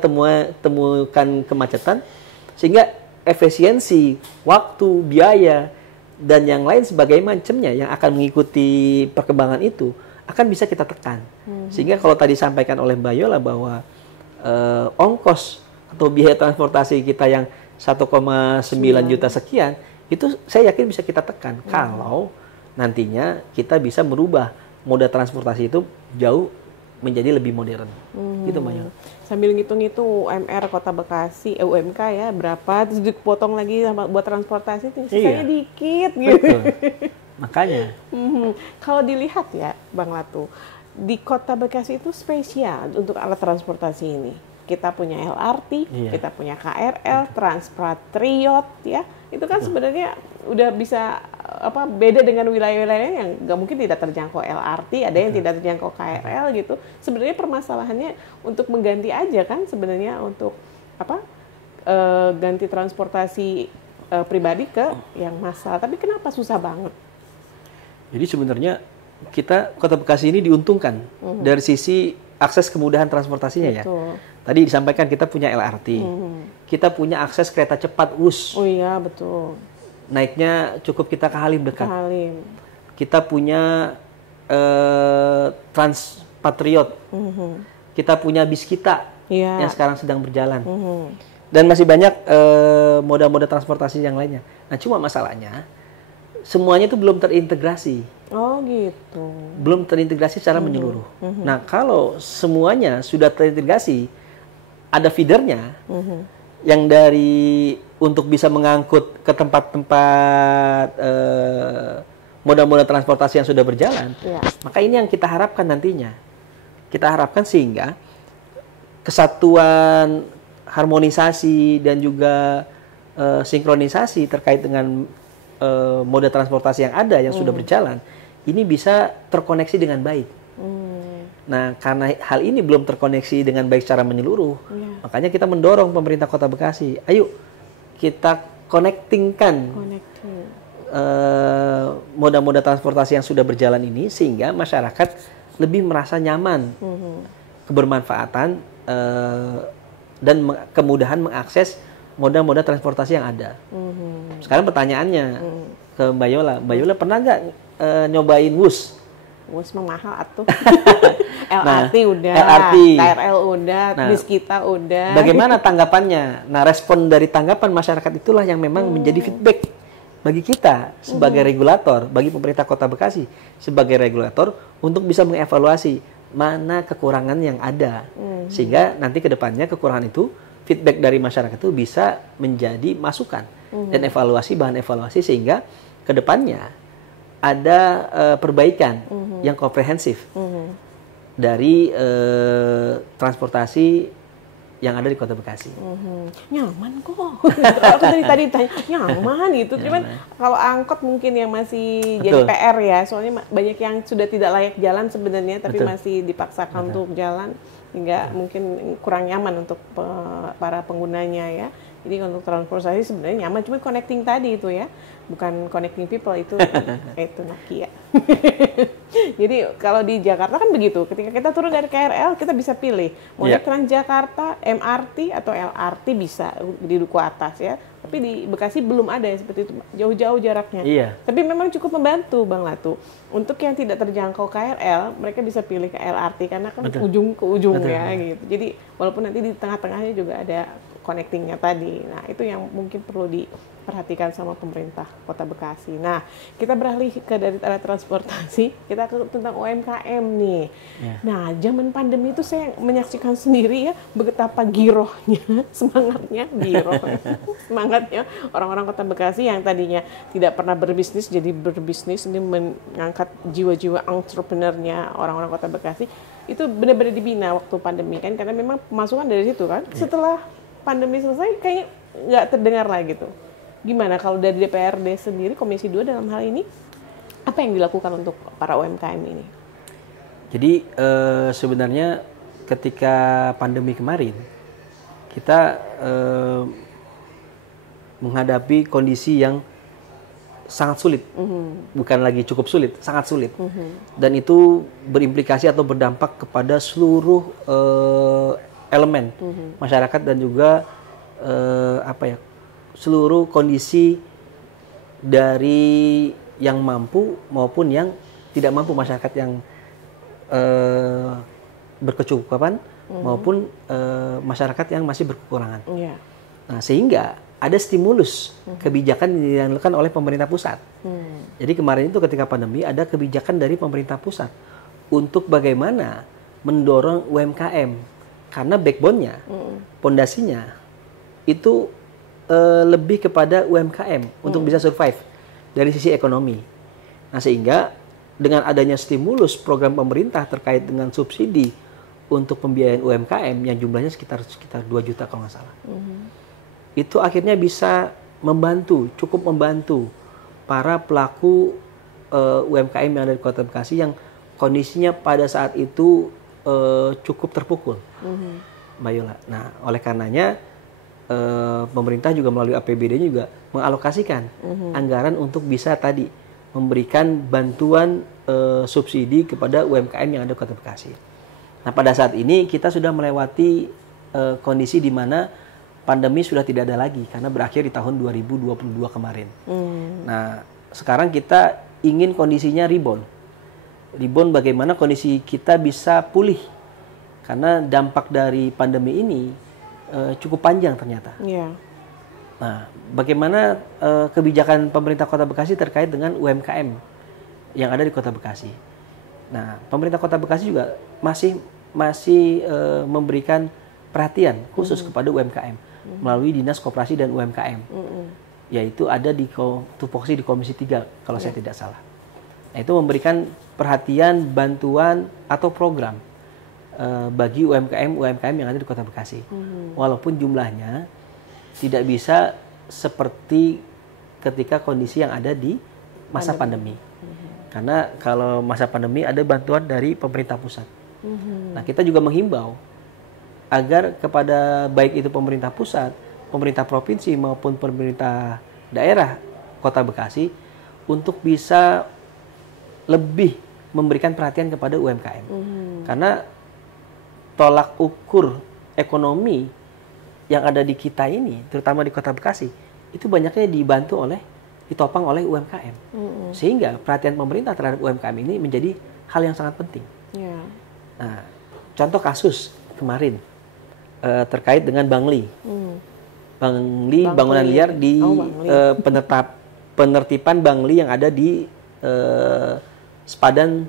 temukan kemacetan, sehingga efisiensi, waktu, biaya, dan yang lain sebagai macamnya yang akan mengikuti perkembangan itu akan bisa kita tekan. Sehingga kalau tadi sampaikan oleh Mbak Yola bahwa ongkos atau biaya transportasi kita yang 1,9 juta sekian, itu saya yakin bisa kita tekan kalau nantinya kita bisa merubah moda transportasi itu jauh menjadi lebih modern. Gitu, Mbak Yola. Sambil ngitung-ngitung UMR Kota Bekasi, UMK ya berapa, terus dipotong lagi sama buat transportasi, sisanya dikit gitu. Makanya. Kalau dilihat ya, Bang Latu, di Kota Bekasi itu spesial untuk alat transportasi ini. Kita punya LRT, kita punya KRL, Transpatriot, ya. Itu kan sebenarnya udah bisa beda dengan wilayah-wilayah yang nggak mungkin tidak terjangkau LRT, ada yang tidak terjangkau KRL gitu. Sebenarnya permasalahannya untuk mengganti aja kan sebenarnya untuk ganti transportasi pribadi ke yang massal. Tapi kenapa susah banget? Jadi sebenarnya kita Kota Bekasi ini diuntungkan dari sisi akses kemudahan transportasinya ya. Betul. Tadi disampaikan kita punya LRT, kita punya akses kereta cepat WUS. Oh iya, betul. Naiknya cukup kita ke Halim dekat. Halim. Kita punya Trans Patriot. Kita punya bis kita yang sekarang sedang berjalan. Dan masih banyak moda-moda transportasi yang lainnya. Nah, cuma masalahnya semuanya itu belum terintegrasi. Oh gitu. Belum terintegrasi secara menyeluruh. Nah, kalau semuanya sudah terintegrasi, ada feedernya yang dari untuk bisa mengangkut ke tempat-tempat moda-moda transportasi yang sudah berjalan. Maka ini yang kita harapkan nantinya. Kita harapkan sehingga kesatuan, harmonisasi dan juga sinkronisasi terkait dengan moda transportasi yang ada yang sudah berjalan ini bisa terkoneksi dengan baik. Nah, karena hal ini belum terkoneksi dengan baik secara menyeluruh, makanya kita mendorong pemerintah Kota Bekasi, ayo kita connectingkan moda-moda transportasi yang sudah berjalan ini sehingga masyarakat lebih merasa nyaman, kebermanfaatan dan kemudahan mengakses moda-moda transportasi yang ada. Sekarang pertanyaannya ke Mbak Yola pernah nggak nyobain WUS? WUS mahal atuh. LRT udah, KRL udah, bis kita udah. Bagaimana tanggapannya? Nah, respon dari tanggapan masyarakat itulah yang memang menjadi feedback bagi kita sebagai regulator, bagi pemerintah Kota Bekasi sebagai regulator untuk bisa mengevaluasi mana kekurangan yang ada. Sehingga nanti ke depannya kekurangan itu feedback dari masyarakat itu bisa menjadi masukan dan evaluasi, bahan evaluasi sehingga ke depannya ada perbaikan yang komprehensif dari transportasi yang ada di Kota Bekasi. Nyaman kok. Aku tadi tanya nyaman gitu. Cuman kalau angkot mungkin yang masih jadi PR ya. Soalnya banyak yang sudah tidak layak jalan sebenarnya tapi masih dipaksakan untuk jalan hingga mungkin kurang nyaman untuk para penggunanya ya. Jadi untuk transportasi sebenarnya nyaman, cuma connecting tadi itu ya, bukan connecting people itu Nokia. Jadi kalau di Jakarta kan begitu, ketika kita turun dari KRL kita bisa pilih mau naik Transjakarta, MRT atau LRT bisa di Duku Atas ya. Tapi di Bekasi belum ada ya seperti itu, jauh-jauh jaraknya. Tapi memang cukup membantu Bang Latu. Untuk yang tidak terjangkau KRL, mereka bisa pilih ke LRT karena kan ujung ke ujung ya gitu. Jadi walaupun nanti di tengah-tengahnya juga ada connectingnya tadi. Nah, itu yang mungkin perlu diperhatikan sama pemerintah Kota Bekasi. Nah, kita beralih ke dari arah transportasi, kita ke tentang UMKM nih. Nah, zaman pandemi itu saya menyaksikan sendiri ya betapa girohnya, semangatnya orang-orang Kota Bekasi yang tadinya tidak pernah berbisnis jadi berbisnis, ini mengangkat jiwa-jiwa entrepreneurnya orang-orang Kota Bekasi. Itu benar-benar dibina waktu pandemi kan, karena memang pemasukan dari situ kan. Setelah pandemi selesai kayaknya nggak terdengar lagi gitu. Gimana kalau dari DPRD sendiri, Komisi 2 dalam hal ini, apa yang dilakukan untuk para UMKM ini? Jadi sebenarnya ketika pandemi kemarin, kita menghadapi kondisi yang sangat sulit, bukan lagi cukup sulit, sangat sulit. Dan itu berimplikasi atau berdampak kepada seluruh elemen masyarakat dan juga seluruh kondisi dari yang mampu maupun yang tidak mampu, masyarakat yang berkecukupan maupun masyarakat yang masih berkekurangan. Nah, sehingga ada stimulus kebijakan yang dilakukan oleh pemerintah pusat. Jadi kemarin itu ketika pandemi ada kebijakan dari pemerintah pusat untuk bagaimana mendorong UMKM. Karena backbone-nya, pondasinya itu lebih kepada UMKM untuk bisa survive dari sisi ekonomi. Nah, sehingga dengan adanya stimulus program pemerintah terkait dengan subsidi untuk pembiayaan UMKM yang jumlahnya sekitar 2 juta kalau nggak salah. Itu akhirnya bisa membantu, cukup membantu para pelaku UMKM yang ada di Kota Bekasi yang kondisinya pada saat itu cukup terpukul, Mbak Yola. Nah, oleh karenanya pemerintah juga melalui APBD juga mengalokasikan anggaran untuk bisa tadi memberikan bantuan subsidi kepada UMKM yang ada di Kota Bekasi. Nah, pada saat ini kita sudah melewati kondisi di mana pandemi sudah tidak ada lagi karena berakhir di tahun 2022 kemarin. Nah, sekarang kita ingin kondisinya rebound. Rebound bagaimana kondisi kita bisa pulih. Karena dampak dari pandemi ini cukup panjang ternyata. Yeah. Nah, bagaimana kebijakan pemerintah Kota Bekasi terkait dengan UMKM yang ada di Kota Bekasi. Nah, pemerintah Kota Bekasi juga masih memberikan perhatian khusus kepada UMKM melalui Dinas Koperasi dan UMKM. Yaitu ada di tupoksi di Komisi 3 kalau saya tidak salah. Nah, itu memberikan perhatian, bantuan atau program bagi UMKM yang ada di Kota Bekasi. Walaupun jumlahnya tidak bisa seperti ketika kondisi yang ada di masa pandemi. Karena kalau masa pandemi ada bantuan dari pemerintah pusat. Nah, kita juga menghimbau agar kepada baik itu pemerintah pusat, pemerintah provinsi maupun pemerintah daerah Kota Bekasi untuk bisa lebih memberikan perhatian kepada UMKM. Karena tolak ukur ekonomi yang ada di kita ini, terutama di Kota Bekasi, itu banyaknya ditopang oleh UMKM. Sehingga perhatian pemerintah terhadap UMKM ini menjadi hal yang sangat penting. Yeah. Nah, contoh kasus kemarin terkait dengan Bangli. Bangli, bangunan liar di penertiban Bangli yang ada di sepadan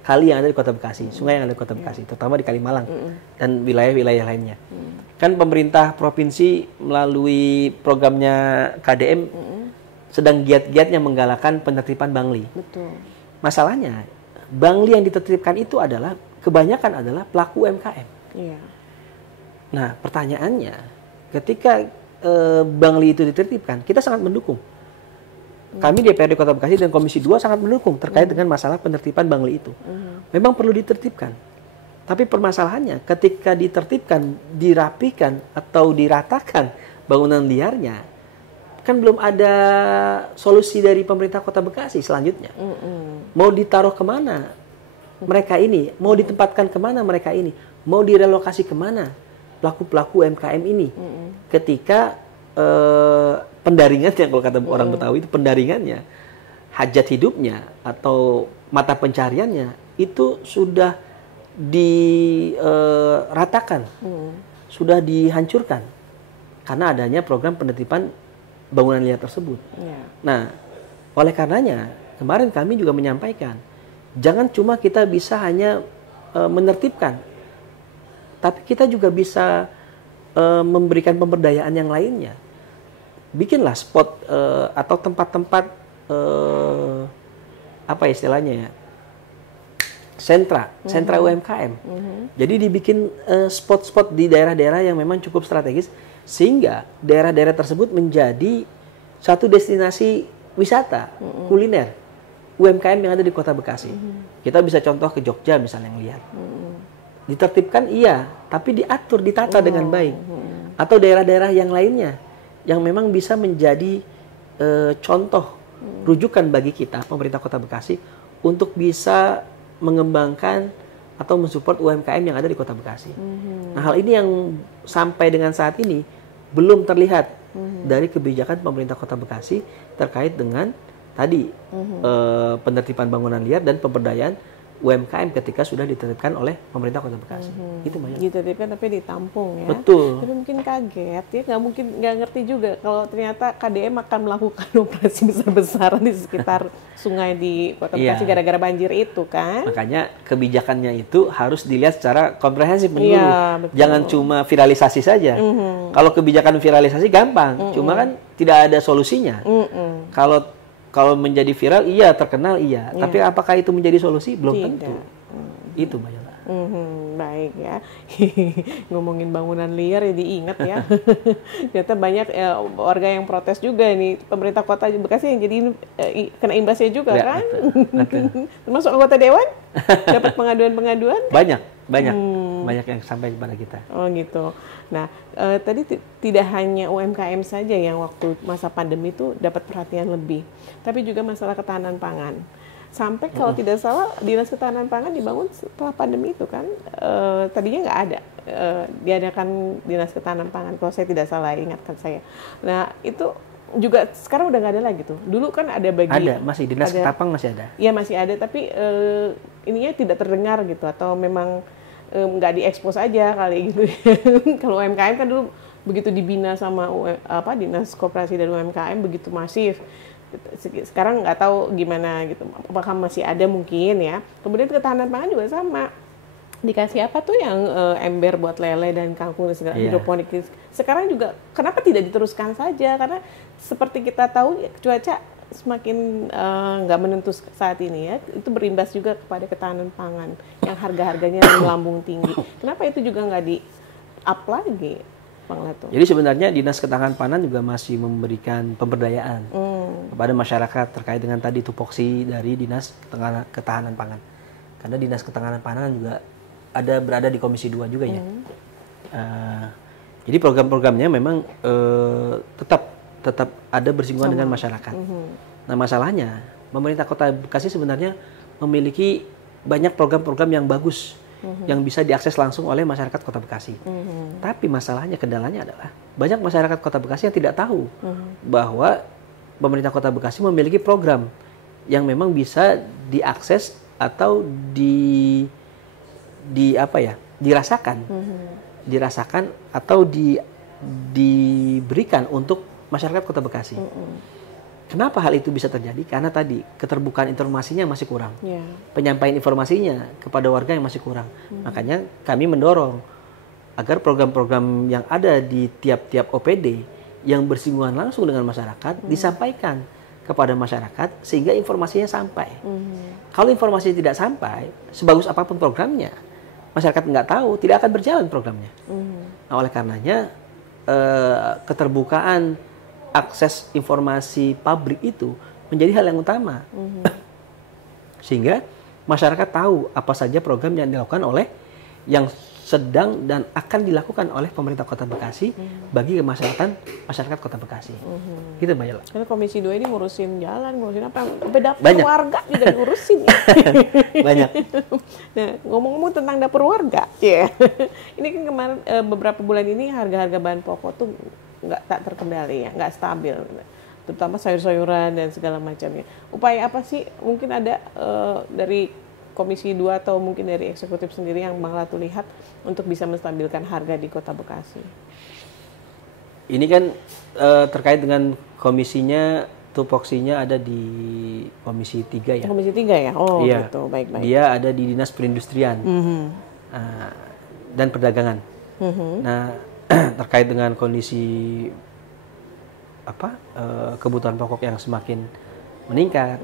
kali yang ada di Kota Bekasi, sungai yang ada di Kota Bekasi, terutama di Kalimalang dan wilayah-wilayah lainnya. Kan pemerintah provinsi melalui programnya KDM sedang giat-giatnya menggalakkan penertiban Bangli. Betul. Masalahnya, Bangli yang ditertibkan itu kebanyakan adalah pelaku UMKM. Yeah. Nah, pertanyaannya, ketika Bangli itu ditertibkan, kita sangat mendukung. Kami DPRD Kota Bekasi dan Komisi 2 sangat mendukung terkait dengan masalah penertiban Bangli itu. Memang perlu ditertibkan. Tapi permasalahannya ketika ditertibkan, dirapikan atau diratakan bangunan liarnya, kan belum ada solusi dari pemerintah Kota Bekasi selanjutnya. Mau ditaruh kemana mereka ini? Mau ditempatkan kemana mereka ini? Mau direlokasi kemana pelaku-pelaku UMKM ini? Ketika pendaringannya, kalau kata orang Betawi itu pendaringannya, hajat hidupnya atau mata pencariannya itu sudah diratakan, sudah dihancurkan karena adanya program penertiban bangunan liar tersebut. Yeah. Nah, oleh karenanya kemarin kami juga menyampaikan, jangan cuma kita bisa hanya menertibkan, tapi kita juga bisa memberikan pemberdayaan yang lainnya. Bikinlah spot atau tempat-tempat apa istilahnya ya, sentra UMKM. Jadi dibikin spot-spot di daerah-daerah yang memang cukup strategis sehingga daerah-daerah tersebut menjadi satu destinasi wisata kuliner UMKM yang ada di Kota Bekasi. Kita bisa contoh ke Jogja misalnya yang lihat. Ditertibkan iya, tapi diatur, ditata dengan baik. Atau daerah-daerah yang lainnya yang memang bisa menjadi contoh rujukan bagi kita, pemerintah Kota Bekasi, untuk bisa mengembangkan atau mensupport UMKM yang ada di Kota Bekasi. Nah, hal ini yang sampai dengan saat ini belum terlihat dari kebijakan pemerintah Kota Bekasi terkait dengan tadi penertiban bangunan liar dan pemberdayaan UMKM ketika sudah ditertibkan oleh pemerintah Kota Bekasi. Itu banyak. Ditertibkan tapi ditampung ya. Betul. Tapi mungkin kaget ya, nggak ngerti juga kalau ternyata KDM akan melakukan operasi besar-besaran di sekitar sungai di Kota Bekasi gara-gara banjir itu kan. Makanya kebijakannya itu harus dilihat secara komprehensif menyeluruh. Iya, jangan cuma viralisasi saja. Kalau kebijakan viralisasi gampang, cuma kan tidak ada solusinya. Kalau menjadi viral, iya, terkenal, iya. Tapi apakah itu menjadi solusi? Belum tentu. Itu Mbak Yola. Baik ya. Ngomongin bangunan liar jadi ingat ya. Ternyata banyak warga yang protes juga nih. Pemerintah Kota Bekasi yang jadi kena imbasnya juga ya, kan? Betul. Termasuk anggota dewan? Dapat pengaduan-pengaduan? Banyak. banyak yang sampai kepada kita. Oh gitu. Nah, tadi tidak hanya UMKM saja yang waktu masa pandemi itu dapat perhatian lebih, tapi juga masalah ketahanan pangan. Sampai kalau tidak salah Dinas Ketahanan Pangan dibangun setelah pandemi itu kan, tadinya nggak ada, diadakan Dinas Ketahanan Pangan kalau saya tidak salah, ingatkan saya. Nah itu juga sekarang udah nggak ada lagi tuh. Dulu kan ada Ada, masih Dinas Ketapang masih ada. Iya masih ada, tapi ininya tidak terdengar gitu, atau memang nggak diekspos aja kali gitu. Kalau UMKM kan dulu begitu dibina sama Dinas Koperasi dan UMKM begitu masif. Sekarang nggak tahu gimana gitu, apakah masih ada mungkin ya. Kemudian ketahanan pangan juga sama, dikasih apa tuh yang ember buat lele dan kangkung dan segala hidroponik. Sekarang juga kenapa tidak diteruskan saja, karena seperti kita tahu cuaca semakin nggak menentu saat ini ya, itu berimbas juga kepada ketahanan pangan yang harga-harganya melambung tinggi. Kenapa itu juga nggak di-up lagi, Bang Leto? Jadi sebenarnya Dinas Ketahanan Pangan juga masih memberikan pemberdayaan kepada masyarakat terkait dengan tadi tupoksi dari Dinas Ketahanan Pangan. Karena Dinas Ketahanan Pangan juga berada di Komisi 2 juga ya. Jadi program-programnya memang tetap ada bersinggungan dengan masyarakat. Nah masalahnya pemerintah Kota Bekasi sebenarnya memiliki banyak program-program yang bagus yang bisa diakses langsung oleh masyarakat Kota Bekasi. Tapi masalahnya, kendalanya adalah banyak masyarakat Kota Bekasi yang tidak tahu bahwa pemerintah Kota Bekasi memiliki program yang memang bisa diakses atau dirasakan atau diberikan untuk masyarakat Kota Bekasi. Kenapa hal itu bisa terjadi? Karena tadi keterbukaan informasinya masih kurang, penyampaian informasinya kepada warga yang masih kurang. Makanya kami mendorong agar program-program yang ada di tiap-tiap OPD yang bersinggungan langsung dengan masyarakat disampaikan kepada masyarakat sehingga informasinya sampai. Kalau informasi tidak sampai, sebagus apapun programnya, masyarakat nggak tahu, tidak akan berjalan programnya. Nah, oleh karenanya keterbukaan akses informasi publik itu menjadi hal yang utama. Sehingga masyarakat tahu apa saja program yang dilakukan oleh, yang sedang dan akan dilakukan oleh pemerintah Kota Bekasi bagi kemaslahatan masyarakat Kota Bekasi. Gitu Mbak Yola. Karena Komisi 2 ini ngurusin jalan, ngurusin apa, dapur warga juga diurusin. Banyak. Nah, ngomong-ngomong tentang dapur warga, ini kan kemarin beberapa bulan ini harga-harga bahan pokok tuh tak terkendali ya, nggak stabil, terutama sayur-sayuran dan segala macamnya. Upaya apa sih mungkin ada dari Komisi 2 atau mungkin dari eksekutif sendiri yang Bang Latu lihat untuk bisa menstabilkan harga di Kota Bekasi? Ini kan terkait dengan komisinya, tupoksinya ada di Komisi 3 ya. Komisi 3 ya? Oh iya. Gitu, baik-baik. Dia ada di Dinas Perindustrian dan Perdagangan. Nah, terkait dengan kondisi kebutuhan pokok yang semakin meningkat,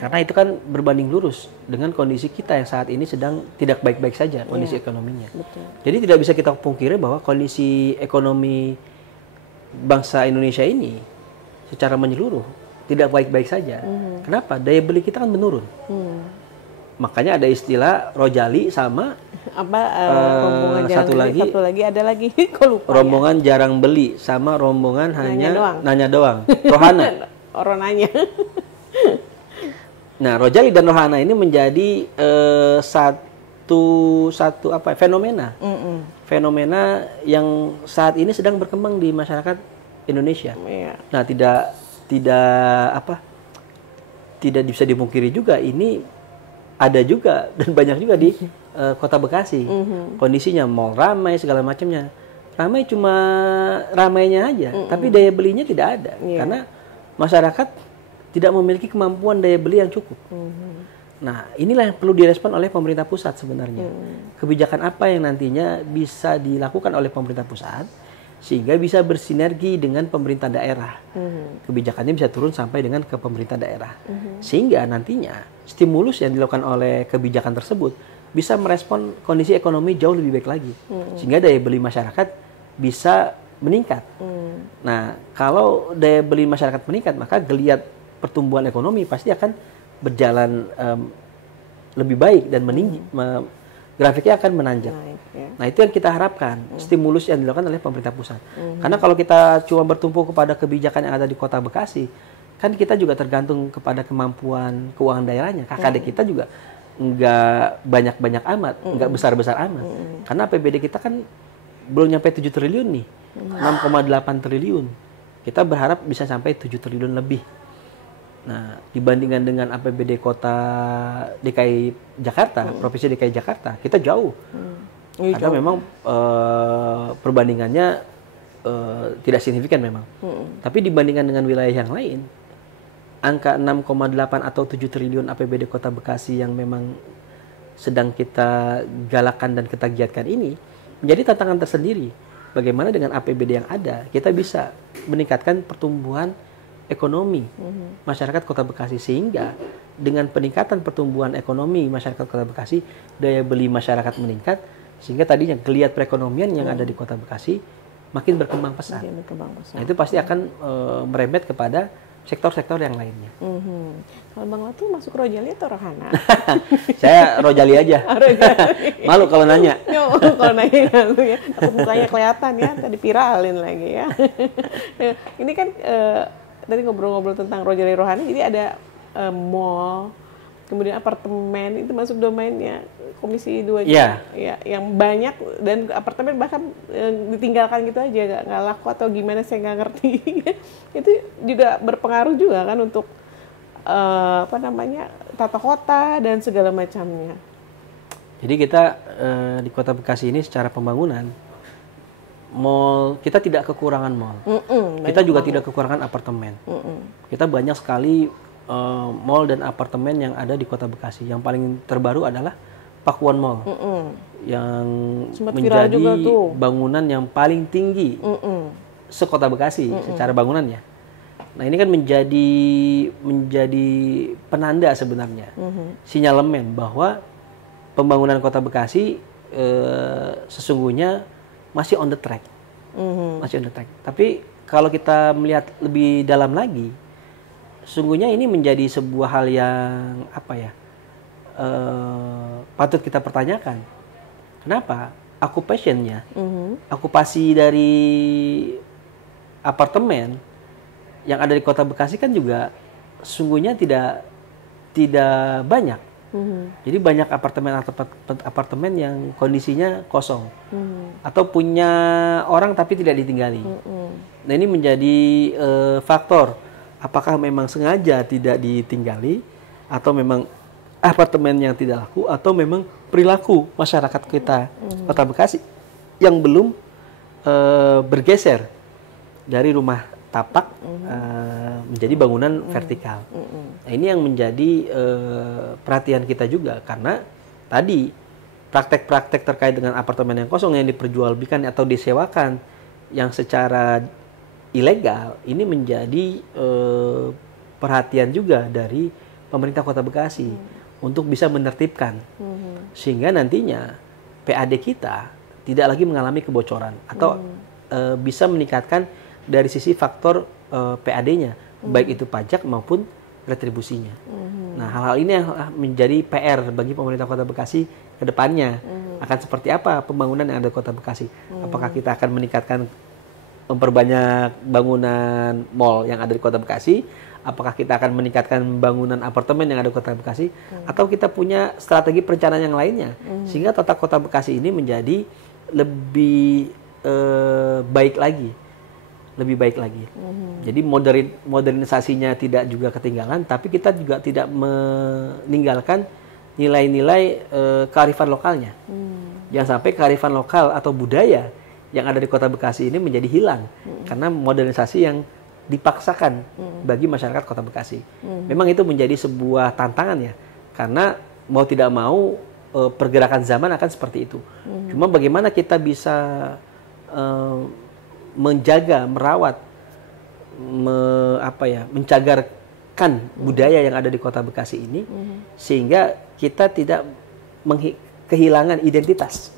karena itu kan berbanding lurus dengan kondisi kita yang saat ini sedang tidak baik-baik saja kondisi ekonominya. Betul. Jadi tidak bisa kita pungkiri bahwa kondisi ekonomi bangsa Indonesia ini secara menyeluruh tidak baik-baik saja. Kenapa? Daya beli kita kan menurun. Makanya ada istilah rojali sama rombongan satu lagi ada lagi kok lupa rombongan ya? Jarang beli sama rombongan nanya doang. Rohana. Orang nanya. Nah, rojali dan rohana ini menjadi satu fenomena. Fenomena yang saat ini sedang berkembang di masyarakat Indonesia. Nah, tidak bisa dimungkiri juga ini ada juga dan banyak juga di Kota Bekasi. Kondisinya mall ramai segala macamnya. Ramai cuma ramainya aja, tapi daya belinya tidak ada. Karena masyarakat tidak memiliki kemampuan daya beli yang cukup. Nah, inilah yang perlu direspon oleh pemerintah pusat sebenarnya. Kebijakan apa yang nantinya bisa dilakukan oleh pemerintah pusat sehingga bisa bersinergi dengan pemerintah daerah. Kebijakannya bisa turun sampai dengan ke pemerintah daerah. Sehingga nantinya stimulus yang dilakukan oleh kebijakan tersebut bisa merespon kondisi ekonomi jauh lebih baik lagi. Sehingga daya beli masyarakat bisa meningkat. Nah, kalau daya beli masyarakat meningkat, maka geliat pertumbuhan ekonomi pasti akan berjalan lebih baik dan grafiknya akan menanjak. Naik, ya. Nah, itu yang kita harapkan, stimulus yang dilakukan oleh pemerintah pusat. Karena kalau kita cuma bertumpu kepada kebijakan yang ada di Kota Bekasi, kan kita juga tergantung kepada kemampuan keuangan daerahnya. KKD kita juga nggak banyak-banyak amat, nggak besar-besar amat. Karena APBD kita kan belum nyampe 7 triliun nih, 6,8 triliun. Kita berharap bisa sampai 7 triliun lebih. Nah, dibandingkan dengan APBD Kota DKI Jakarta, Provinsi DKI Jakarta, kita jauh. Karena memang perbandingannya tidak signifikan memang. Tapi dibandingkan dengan wilayah yang lain, angka 6,8 atau 7 triliun APBD Kota Bekasi yang memang sedang kita galakan dan kita giatkan ini menjadi tantangan tersendiri. Bagaimana dengan APBD yang ada, kita bisa meningkatkan pertumbuhan ekonomi masyarakat Kota Bekasi, sehingga dengan peningkatan pertumbuhan ekonomi masyarakat Kota Bekasi, daya beli masyarakat meningkat, sehingga tadinya geliat perekonomian yang ada di Kota Bekasi makin berkembang pesat. Nah, itu pasti akan merembet kepada sektor-sektor yang lainnya. Kalau Bang Latu masuk Rojali atau Rohana? Saya Rojali aja. Malu kalau nanya. Kalau nanya lu ya, takut mukanya kelihatan ya, tadi viralin lagi ya. Ini kan tadi ngobrol-ngobrol tentang Rojali Rohani, jadi ada mall, kemudian apartemen, itu masuk domainnya Komisi 2 juga. Ya, yang banyak, dan apartemen bahkan ditinggalkan gitu aja, nggak laku atau gimana, saya nggak ngerti. Itu juga berpengaruh juga kan untuk tata kota dan segala macamnya. Jadi kita di Kota Bekasi ini secara pembangunan, mall kita tidak kekurangan mall. Kita juga tidak kekurangan apartemen. Kita banyak sekali mall dan apartemen yang ada di Kota Bekasi. Yang paling terbaru adalah Pakuan Mall, yang sempat menjadi bangunan yang paling tinggi se-Kota Bekasi secara bangunannya. Nah, ini kan menjadi penanda sebenarnya, sinyalemen bahwa pembangunan Kota Bekasi sesungguhnya masih on the track. Masih on the track. Tapi kalau kita melihat lebih dalam lagi, sesungguhnya ini menjadi sebuah hal yang patut kita pertanyakan. Kenapa? Okupasi dari apartemen yang ada di Kota Bekasi kan juga sesungguhnya tidak banyak. Jadi banyak apartemen yang kondisinya kosong, atau punya orang tapi tidak ditinggali. Nah, ini menjadi faktor, apakah memang sengaja tidak ditinggali, atau memang apartemen yang tidak laku, atau memang perilaku masyarakat kita Kota Bekasi yang belum bergeser dari rumah tapak menjadi bangunan vertikal. Nah, ini yang menjadi perhatian kita juga, karena tadi praktek-praktek terkait dengan apartemen yang kosong yang diperjualbelikan atau disewakan yang secara ilegal ini menjadi perhatian juga dari pemerintah Kota Bekasi untuk bisa menertibkan, sehingga nantinya PAD kita tidak lagi mengalami kebocoran, atau bisa meningkatkan dari sisi faktor PAD-nya, baik itu pajak maupun retribusinya. Nah, hal-hal ini yang menjadi PR bagi pemerintah Kota Bekasi ke depannya. Akan seperti apa pembangunan yang ada di Kota Bekasi? Apakah kita akan memperbanyak bangunan mall yang ada di Kota Bekasi? Apakah kita akan meningkatkan bangunan apartemen yang ada di Kota Bekasi? Atau kita punya strategi perencanaan yang lainnya? Sehingga tata Kota Bekasi ini menjadi lebih baik lagi. Jadi modernisasinya tidak juga ketinggalan, tapi kita juga tidak meninggalkan nilai-nilai kearifan lokalnya. Jangan sampai kearifan lokal atau budaya yang ada di Kota Bekasi ini menjadi hilang karena modernisasi yang dipaksakan bagi masyarakat Kota Bekasi. Memang itu menjadi sebuah tantangan ya, karena mau tidak mau pergerakan zaman akan seperti itu. Cuma bagaimana kita bisa menjaga, merawat, mencagarkan budaya yang ada di Kota Bekasi ini, sehingga kita tidak kehilangan identitas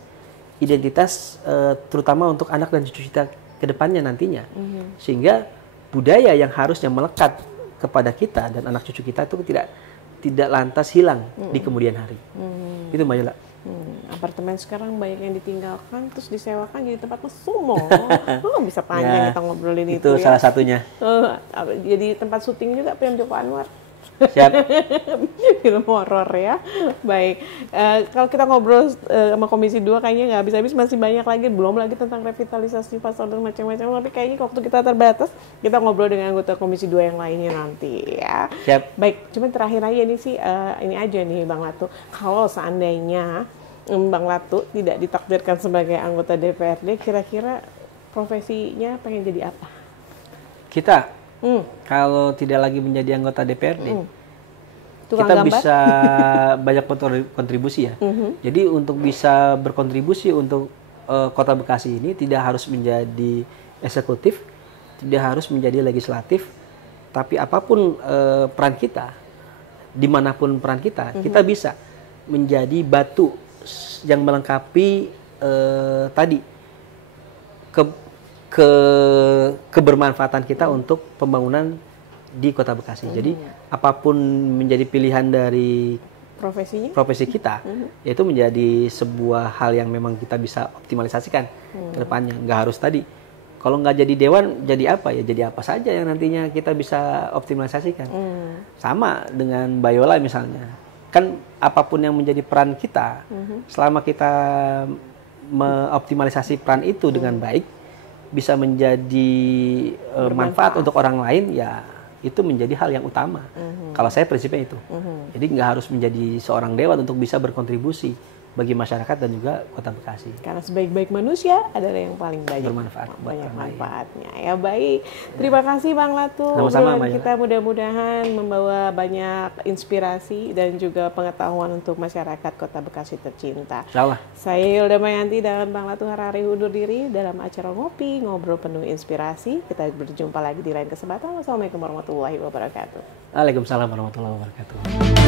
terutama untuk anak dan cucu kita ke depannya nantinya, sehingga budaya yang harusnya melekat kepada kita dan anak cucu kita itu tidak tidak lantas hilang di kemudian hari. Itu Mbak Yola. Apartemen sekarang banyak yang ditinggalkan terus disewakan jadi tempat mesum. Bisa panjang kita ngobrolin itu ya. Salah satunya. Jadi tempat syuting juga film Joko Anwar. Siap. Film horor ya. Baik. Kalau kita ngobrol sama Komisi 2 kayaknya nggak habis-habis, masih banyak lagi. Belum lagi tentang revitalisasi pasar dan macam-macam. Tapi kayaknya waktu kita terbatas, kita ngobrol dengan anggota Komisi 2 yang lainnya nanti ya. Siap. Baik. Cuman terakhir aja ini sih, ini aja nih Bang Latu. Kalau seandainya Bang Latu tidak ditakdirkan sebagai anggota DPRD, kira-kira profesinya pengen jadi apa? Kita kalau tidak lagi menjadi anggota DPRD, Tukang kita gambar? bisa banyak kontribusi ya. Jadi untuk bisa berkontribusi untuk Kota Bekasi ini tidak harus menjadi eksekutif, tidak harus menjadi legislatif, tapi apapun peran kita, dimanapun peran kita, kita bisa menjadi batu yang melengkapi tadi kebermanfaatan kita untuk pembangunan di Kota Bekasi. Jadi apapun menjadi pilihan dari profesi kita, yaitu menjadi sebuah hal yang memang kita bisa optimalisasikan ke depannya. Nggak harus tadi. Kalau nggak jadi dewan, jadi apa ya? Jadi apa saja yang nantinya kita bisa optimalisasikan. Sama dengan Bayola misalnya. Kan apapun yang menjadi peran kita, selama kita mengoptimalisasi peran itu dengan baik, bisa menjadi manfaat untuk orang lain, ya itu menjadi hal yang utama. Kalau saya prinsipnya itu. Jadi nggak harus menjadi seorang dewan untuk bisa berkontribusi bagi masyarakat dan juga Kota Bekasi. Karena sebaik-baik manusia adalah yang paling banyak bermanfaat, banyak manfaatnya. Ya baik. Terima kasih Bang Latu. Sama-sama, obrolan kita mudah-mudahan membawa banyak inspirasi dan juga pengetahuan untuk masyarakat Kota Bekasi tercinta. Insyaallah. Saya Hilda Mayanti dan Bang Latu Harari undur diri dalam acara Ngopi Ngobrol Penuh Inspirasi. Kita berjumpa lagi di lain kesempatan. Wassalamualaikum warahmatullahi wabarakatuh. Waalaikumsalam warahmatullahi wabarakatuh.